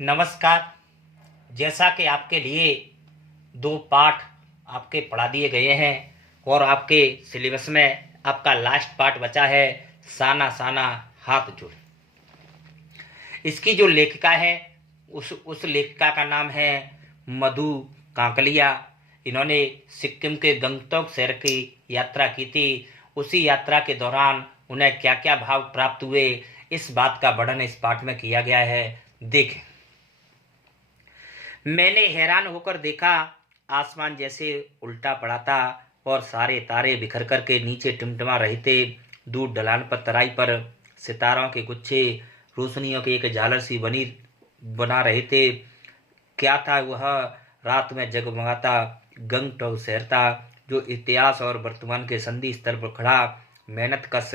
नमस्कार। जैसा कि आपके लिए दो पाठ आपके पढ़ा दिए गए हैं और आपके सिलेबस में आपका लास्ट पाठ बचा है, साना साना हाथ जोड़। इसकी जो लेखिका है उस लेखिका का नाम है मधु कांकलिया। इन्होंने सिक्किम के गंगटोक शहर की यात्रा की थी। उसी यात्रा के दौरान उन्हें क्या क्या भाव प्राप्त हुए, इस बात का वर्णन इस पाठ में किया गया है। देखें। मैंने हैरान होकर देखा, आसमान जैसे उल्टा पड़ा था और सारे तारे बिखर कर के नीचे टिमटिमा रहे थे। दूर ढलान पर तराई पर सितारों के गुच्छे रोशनियों के एक झालर सी बना रहे थे। क्या था वह? रात में जगमगाता गंगटोक शहर था, जो इतिहास और वर्तमान के संधि स्थल पर खड़ा मेहनत कश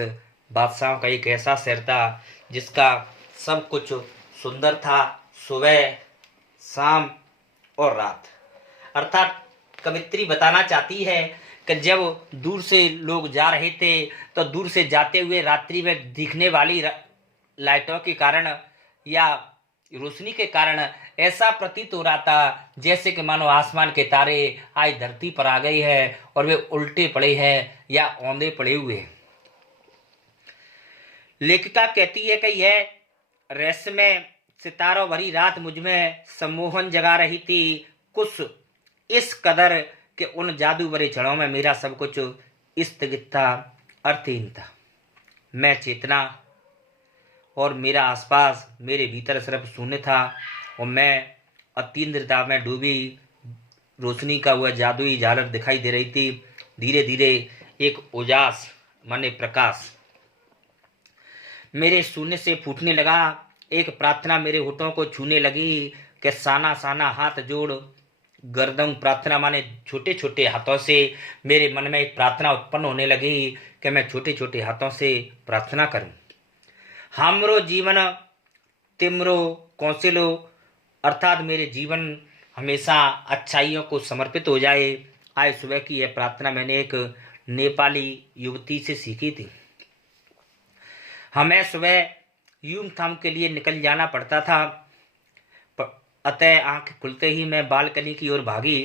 बादशाहों का एक ऐसा शहर था जिसका सब कुछ सुंदर था। सुबह, शाम और रात। अर्थात कवित्री बताना चाहती है कि जब दूर से लोग जा रहे थे तो दूर से जाते हुए रात्रि में दिखने वाली लाइटों के कारण या रोशनी के कारण ऐसा प्रतीत हो रहा था जैसे कि मानो आसमान के तारे आज धरती पर आ गए हैं और वे उल्टे पड़े हैं या औंधे पड़े हुए हैं। लेखिका कहती है कि यह रहस्यमय सितारों भरी रात मुझ में सम्मोहन जगा रही थी, कुछ इस कदर कि उन जादू भरे क्षणों में मेरा सब कुछ स्थगित था, अर्थहीन था। मैं चेतना और मेरा आसपास, मेरे भीतर सिर्फ शून्य था और मैं अतीन्द्रता में डूबी रोशनी का वह जादुई झालर दिखाई दे रही थी। धीरे धीरे एक उजास माने प्रकाश मेरे शून्य से फूटने लगा। एक प्रार्थना मेरे होठों को छूने लगी कि साना साना हाथ जोड़। गर्दन प्रार्थना माने छोटे छोटे हाथों से मेरे मन में एक प्रार्थना उत्पन्न होने लगी कि मैं छोटे छोटे हाथों से प्रार्थना करूं। हमरो जीवन तिमरो कौंसिलो, अर्थात मेरे जीवन हमेशा अच्छाइयों को समर्पित हो जाए। आज सुबह की यह प्रार्थना मैंने एक नेपाली युवती से सीखी थी। हमें सुबह यूमथाम के लिए निकल जाना पड़ता था, अतः आंख खुलते ही मैं बालकनी की ओर भागी,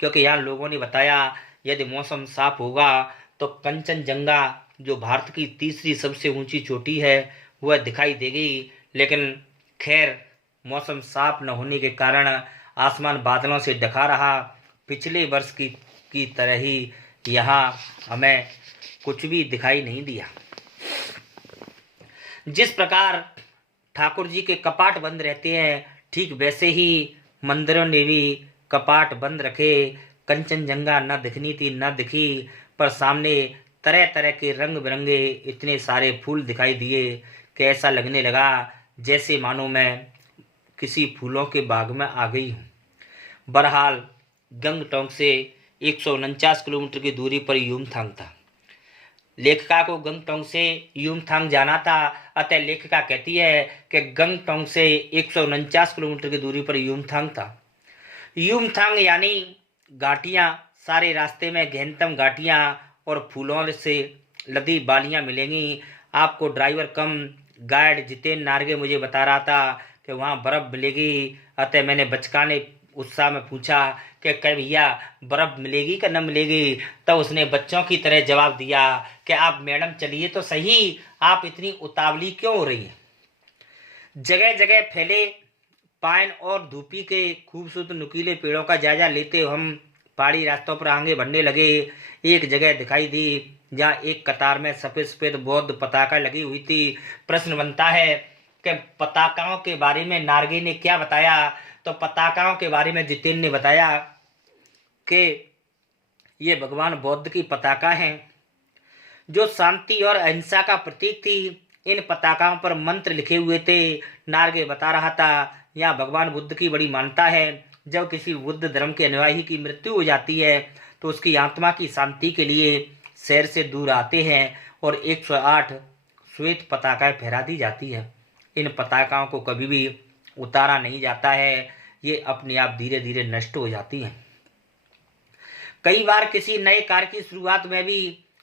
क्योंकि यहाँ लोगों ने बताया यदि मौसम साफ होगा तो कंचनजंगा, जो भारत की तीसरी सबसे ऊंची चोटी है, वह दिखाई देगी। लेकिन खैर, मौसम साफ न होने के कारण आसमान बादलों से ढका रहा। पिछले वर्ष की तरह ही यहाँ हमें कुछ भी दिखाई नहीं दिया। जिस प्रकार ठाकुर जी के कपाट बंद रहते हैं, ठीक वैसे ही मंदिरों ने भी कपाट बंद रखे। कंचनजंगा न दिखनी थी, न दिखी, पर सामने तरह तरह के रंग बिरंगे इतने सारे फूल दिखाई दिए कि ऐसा लगने लगा जैसे मानो मैं किसी फूलों के बाग में आ गई हूँ। बहरहाल गंगटोक से 149 किलोमीटर की दूरी पर यूमथांग था। लेखिका को गंगटोक से यूमथांग जाना था, अतः लेखिका कहती है कि गंगटोक से 149 किलोमीटर की दूरी पर यूमथांग था। यूमथांग यानी घाटियाँ, सारे रास्ते में गहनतम घाटियाँ और फूलों से लदी बालियाँ मिलेंगी। आपको ड्राइवर कम गाइड जितेन नार्गे मुझे बता रहा था कि वहाँ बर्फ़ मिलेगी। अतः मैंने बचकाने उत्साह में पूछा कि क्या भैया बर्फ़ मिलेगी कि न मिलेगी? तब उसने बच्चों की तरह जवाब दिया कि आप मैडम चलिए तो सही, आप इतनी उतावली क्यों हो रही हैं? जगह जगह फैले पाइन और धूपी के खूबसूरत नुकीले पेड़ों का जायजा लेते हम पहाड़ी रास्तों पर आगे बढ़ने लगे। एक जगह दिखाई दी जहाँ एक कतार में सफ़ेद सफ़ेद बौद्ध पताका लगी हुई थी। प्रश्न बनता है कि पताकाओं के बारे में नार्गे ने क्या बताया? तो पताकाओं के बारे में जितेन ने बताया कि ये भगवान बौद्ध की पताका हैं, जो शांति और अहिंसा का प्रतीक थी। इन पताकाओं पर मंत्र लिखे हुए थे। नार्गे बता रहा था यहाँ भगवान बुद्ध की बड़ी मान्यता है। जब किसी बुद्ध धर्म के अनुयायी की मृत्यु हो जाती है तो उसकी आत्मा की शांति के लिए शहर से दूर आते हैं और 108 श्वेत पताकाएं फहरा दी जाती है। इन पताकाओं को कभी भी उतारा नहीं जाता है, ये अपने आप धीरे धीरे नष्ट हो जाती हैं। कई बार किसी नए कार्य की शुरुआत में भी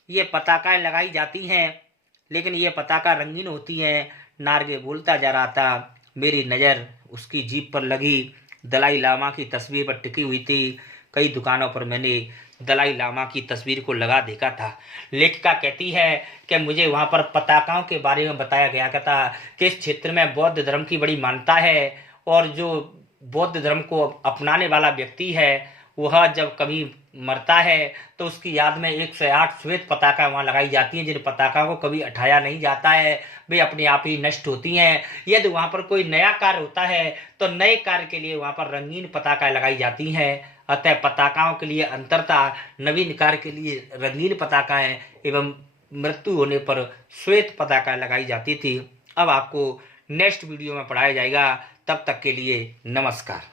ये पताकाएं लगाई जाती हैं, लेकिन ये पताका रंगीन होती हैं। नार्गे बोलता जा रहा था, मेरी नज़र उसकी जीप पर लगी। दलाई लामा की तस्वीर पर टिकी हुई थी। कई दुकानों पर मैंने दलाई लामा की तस्वीर को लगा देखा था। लेखिका कहती है कि मुझे वहाँ पर पताकाओं के बारे में बताया गया था कि इस क्षेत्र में बौद्ध धर्म की बड़ी मान्यता है और जो बौद्ध धर्म को अपनाने वाला व्यक्ति है वह जब कभी मरता है तो उसकी याद में 108 श्वेत पताका वहाँ लगाई जाती हैं, जिन पताका को कभी हटाया नहीं जाता है, वे अपने आप ही नष्ट होती हैं। यदि वहाँ पर कोई नया कार्य होता है तो नए कार्य के लिए वहाँ पर रंगीन पताका लगाई जाती हैं। अतः पताकाओं के लिए अंतरता, नवीन कार्य के लिए रंगीन पताकाएं एवं मृत्यु होने पर श्वेत पताका लगाई जाती थी। अब आपको नेक्स्ट वीडियो में पढ़ाया जाएगा। तब तक के लिए नमस्कार।